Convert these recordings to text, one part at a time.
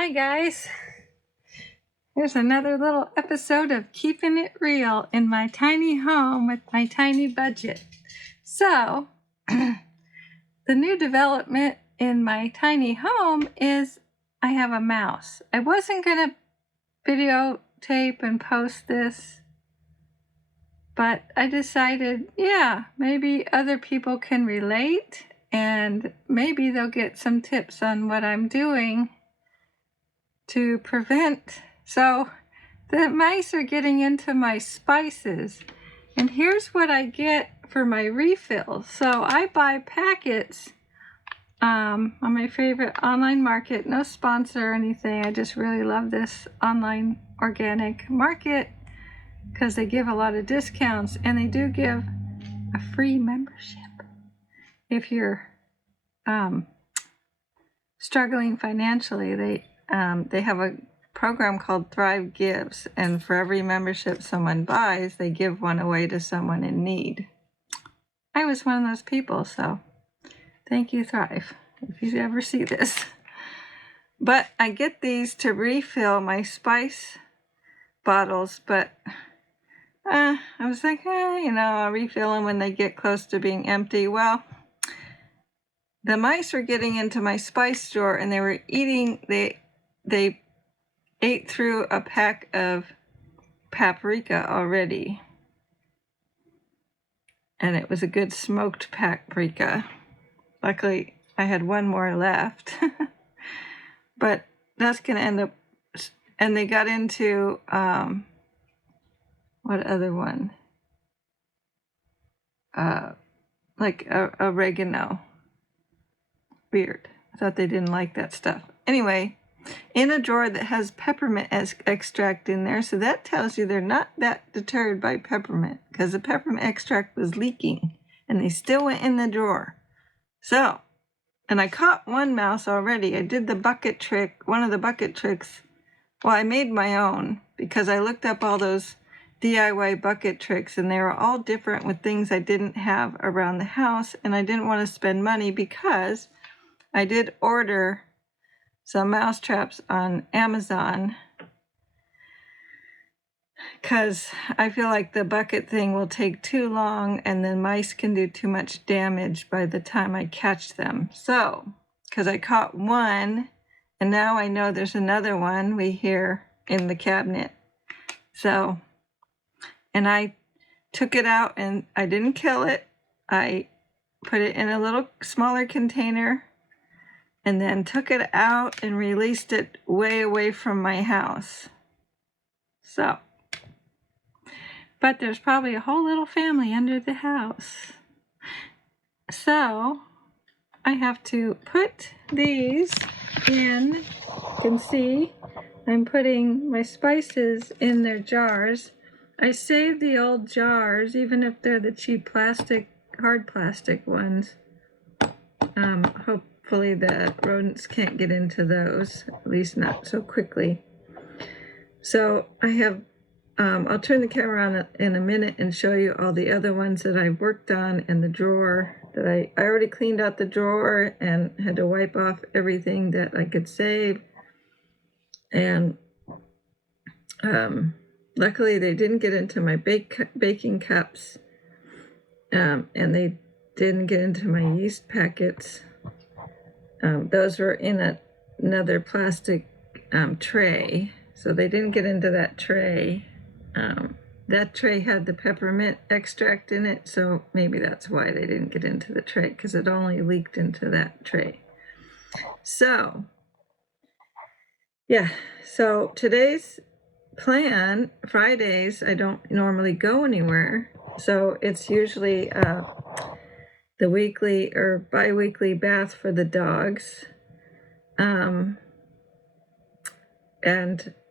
Hi guys, here's another little episode of Keeping It Real in my tiny home with my tiny budget. So, the new development in my tiny home is I have a mouse. I wasn't going to videotape and post this, but I decided, maybe other people can relate and maybe they'll get some tips on what I'm doing to prevent. So the mice are getting into my spices, and here's what I get for my refills. So I buy packets on my favorite online market. No sponsor or anything, I just really love this online organic market because they give a lot of discounts, and they do give a free membership if you're struggling financially. They have a program called Thrive Gives, and for every membership someone buys, they give one away to someone in need. I was one of those people, so thank you, Thrive, if you ever see this. But I get these to refill my spice bottles, but I was like, I'll refill them when they get close to being empty. Well, the mice were getting into my spice drawer, and they were eating, they ate through a pack of paprika already. And it was a good smoked paprika. Luckily, I had one more left. But that's going to end up... And they got into... what other one? Like oregano. Weird. I thought they didn't like that stuff. Anyway, in a drawer that has peppermint extract in there, so that tells you they're not that deterred by peppermint, because the peppermint extract was leaking, and they still went in the drawer. So, and I caught one mouse already. I did the bucket trick, one of the bucket tricks. Well, I made my own, because I looked up all those DIY bucket tricks, and they were all different with things I didn't have around the house, and I didn't want to spend money because I did order some mouse traps on Amazon, because I feel like the bucket thing will take too long and the mice can do too much damage by the time I catch them. So, because I caught one, and now I know there's another one we hear in the cabinet. So, and I took it out, and I didn't kill it. I put it in a little smaller container, and then took it out and released it way away from my house. So, but there's probably a whole little family under the house. So, I have to put these in. You can see I'm putting my spices in their jars. I save the old jars, even if they're the cheap plastic, hard plastic ones. Hopefully the rodents can't get into those, at least not so quickly. So I have, I'll turn the camera on in a minute and show you all the other ones that I've worked on in the drawer. That I already cleaned out the drawer and had to wipe off everything that I could save. And luckily they didn't get into my baking cups, and they didn't get into my yeast packets. Those were in another plastic tray, so they didn't get into that tray. That tray had the peppermint extract in it, so maybe that's why they didn't get into the tray, because it only leaked into that tray. So, so today's plan, Fridays, I don't normally go anywhere, so it's usually the weekly or bi-weekly bath for the dogs, and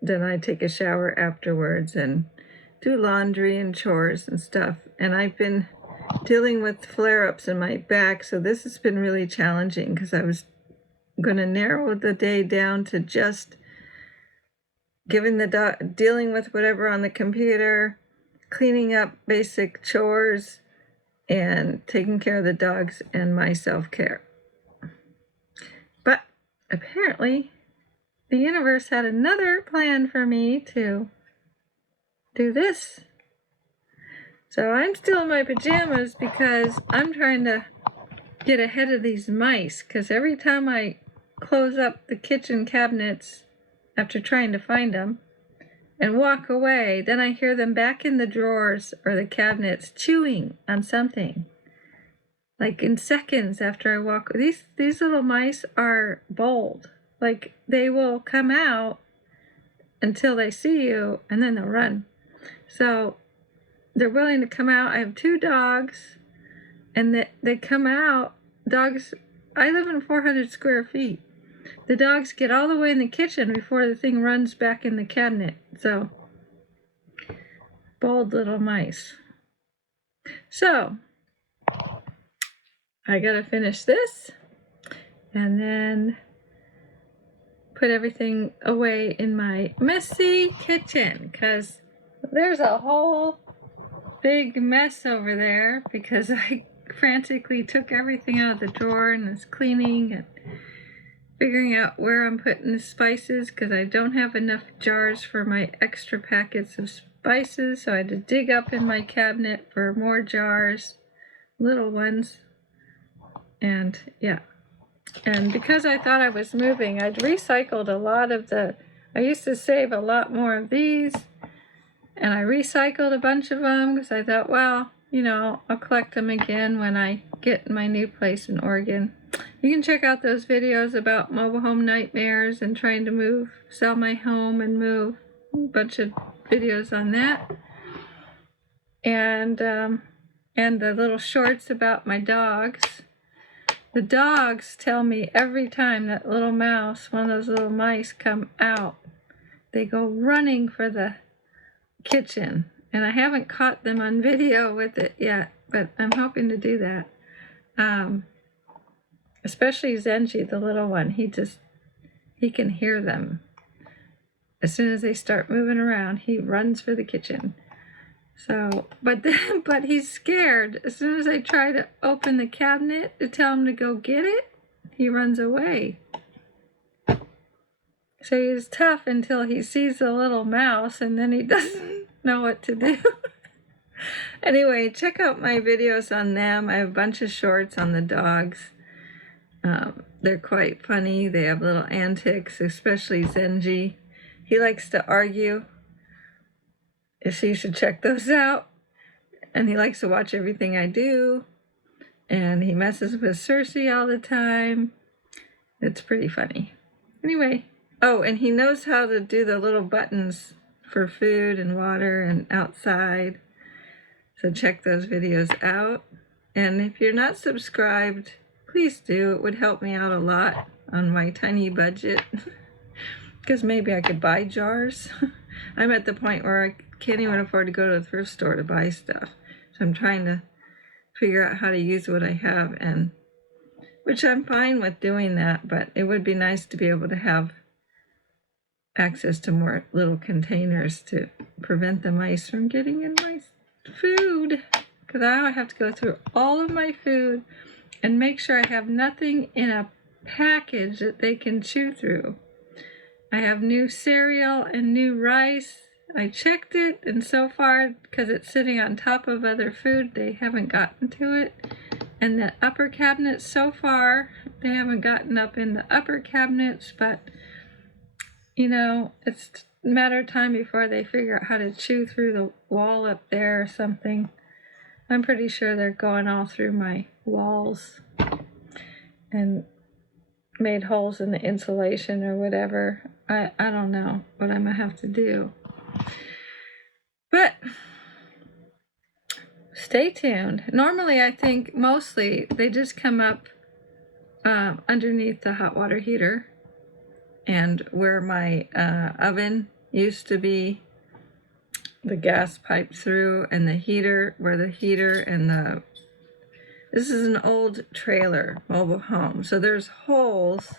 then I take a shower afterwards and do laundry and chores and stuff. And I've been dealing with flare-ups in my back, so this has been really challenging, because I was going to narrow the day down to just giving the dog, dealing with whatever on the computer, cleaning up basic chores, and taking care of the dogs and my self-care. But apparently the universe had another plan for me to do this. So I'm still in my pajamas because I'm trying to get ahead of these mice, because every time I close up the kitchen cabinets after trying to find them and walk away, then I hear them back in the drawers or the cabinets chewing on something. Like in seconds after I walk, these little mice are bold. Like they will come out until they see you and then they'll run. So they're willing to come out. I have 2 dogs and they come out. Dogs, I live in 400 square feet. The dogs get all the way in the kitchen before the thing runs back in the cabinet. So, bold little mice. So, I gotta finish this and then put everything away in my messy kitchen, because there's a whole big mess over there because I frantically took everything out of the drawer and was cleaning and figuring out where I'm putting the spices, because I don't have enough jars for my extra packets of spices, so I had to dig up in my cabinet for more jars, little ones. And yeah, and because I thought I was moving, I'd recycled a lot of I used to save a lot more of these, and I recycled a bunch of them because I thought, well, you know, I'll collect them again when I get my new place in Oregon. You can check out those videos about mobile home nightmares and trying to sell my home and move. A bunch of videos on that. And the little shorts about my dogs. The dogs tell me every time that little mouse, one of those little mice, come out, they go running for the kitchen. And I haven't caught them on video with it yet, but I'm hoping to do that. Especially Zenji, the little one, he can hear them. As soon as they start moving around, he runs for the kitchen. So, but he's scared. As soon as I try to open the cabinet to tell him to go get it, he runs away. So he's tough until he sees the little mouse, and then he doesn't know what to do. Anyway, check out my videos on them. I have a bunch of shorts on the dogs. They're quite funny. They have little antics, especially Zenji. He likes to argue. So you should check those out. And he likes to watch everything I do. And he messes with Cersei all the time. It's pretty funny. Anyway, oh, and he knows how to do the little buttons for food and water and outside. So check those videos out. And if you're not subscribed, please do. It would help me out a lot on my tiny budget. Because maybe I could buy jars. I'm at the point where I can't even afford to go to the thrift store to buy stuff. So I'm trying to figure out how to use what I have, and which I'm fine with doing that, but it would be nice to be able to have access to more little containers to prevent the mice from getting in my food. Because now I have to go through all of my food and make sure I have nothing in a package that they can chew through. I have new cereal and new rice. I checked it, and so far, because it's sitting on top of other food, they haven't gotten to it. And the upper cabinets, so far, they haven't gotten up in the upper cabinets, but, you know, it's a matter of time before they figure out how to chew through the wall up there or something. I'm pretty sure they're going all through my walls and made holes in the insulation or whatever. I don't know what I'm going to have to do. But stay tuned. Normally, I think mostly they just come up underneath the hot water heater, and where my oven used to be, the gas pipe through, and the heater, where the heater and the... This is an old trailer mobile home, so there's holes,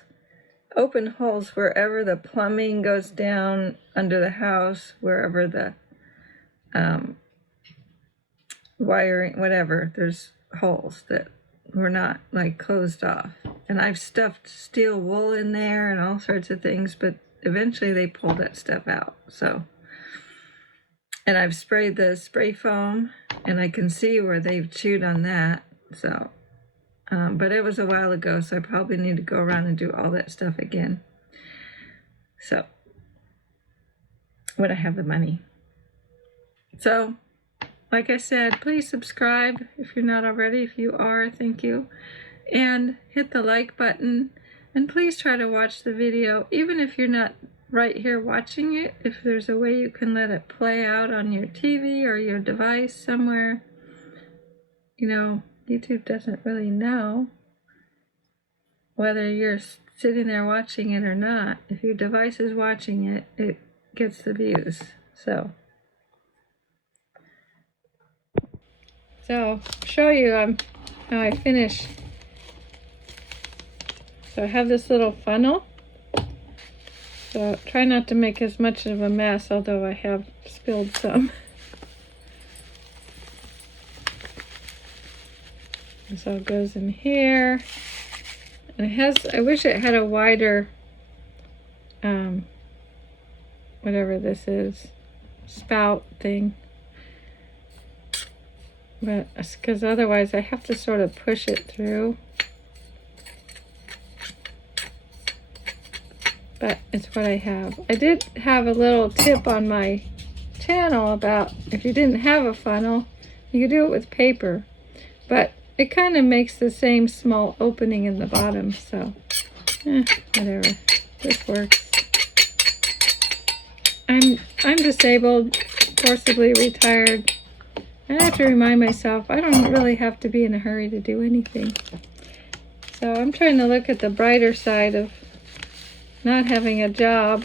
open holes wherever the plumbing goes down under the house, wherever the wiring, whatever, there's holes that were not like closed off. And I've stuffed steel wool in there and all sorts of things, but eventually they pull that stuff out. So, and I've sprayed the spray foam, and I can see where they've chewed on that. So, but it was a while ago, so I probably need to go around and do all that stuff again. So, when I have the money. So, like I said, please subscribe if you're not already. If you are, thank you. And hit the like button. And please try to watch the video, even if you're not right here watching it. If there's a way you can let it play out on your TV or your device somewhere. You know, YouTube doesn't really know whether you're sitting there watching it or not. If your device is watching it, it gets the views. So show you how I finish. So I have this little funnel. So try not to make as much of a mess, although I have spilled some. So it goes in here. And it has, I wish it had a wider, whatever this is, spout thing. But, because otherwise I have to sort of push it through. But it's what I have. I did have a little tip on my channel about if you didn't have a funnel, you could do it with paper. But it kind of makes the same small opening in the bottom, so whatever. This works. I'm disabled, forcibly retired. I have to remind myself I don't really have to be in a hurry to do anything. So I'm trying to look at the brighter side of not having a job.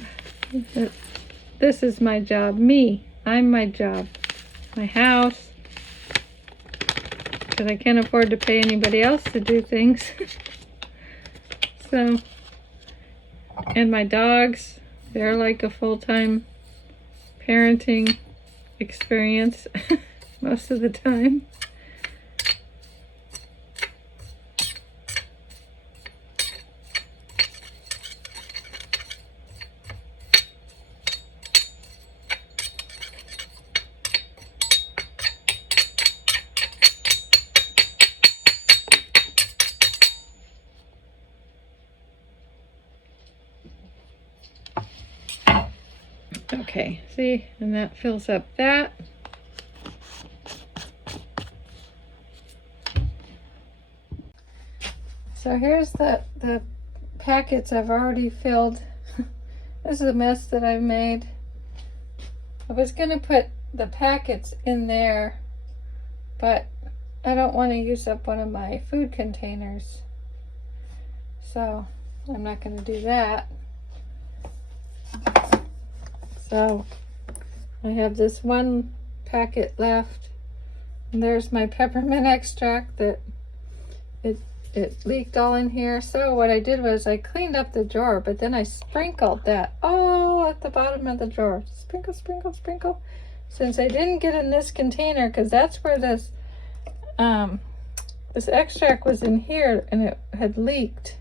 This is my job. Me. I'm my job. My house. Because I can't afford to pay anybody else to do things. So, and my dogs. They're like a full-time parenting experience most of the time. Okay, see, and that fills up that. So here's the packets I've already filled. This is a mess that I've made. I was going to put the packets in there, but I don't want to use up one of my food containers. So I'm not going to do that. So I have this one packet left, and there's my peppermint extract that it leaked all in here. So what I did was I cleaned up the drawer, but then I sprinkled that all at the bottom of the drawer. Sprinkle, sprinkle, sprinkle. Since I didn't get in this container, because that's where this this extract was in here, and it had leaked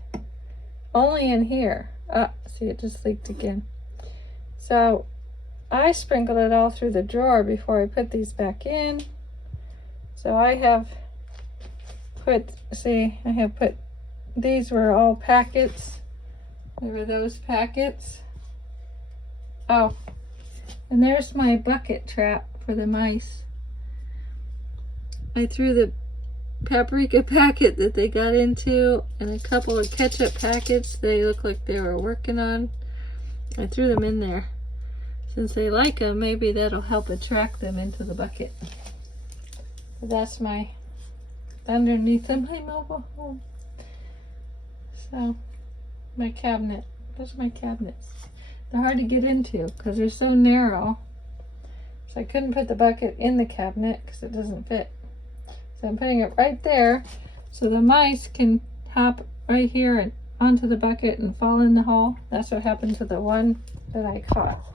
only in here. See, it just leaked again. So I sprinkled it all through the drawer before I put these back in. So I have put, see, I have put, these were all packets. They were those packets. Oh, and there's my bucket trap for the mice. I threw the paprika packet that they got into and a couple of ketchup packets they look like they were working on. I threw them in there. Since they like them, maybe that'll help attract them into the bucket. But that's my, underneath of my mobile home. So, my cabinet. Those are my cabinets. They're hard to get into because they're so narrow. So I couldn't put the bucket in the cabinet because it doesn't fit. So I'm putting it right there so the mice can hop right here and onto the bucket and fall in the hole. That's what happened to the one that I caught.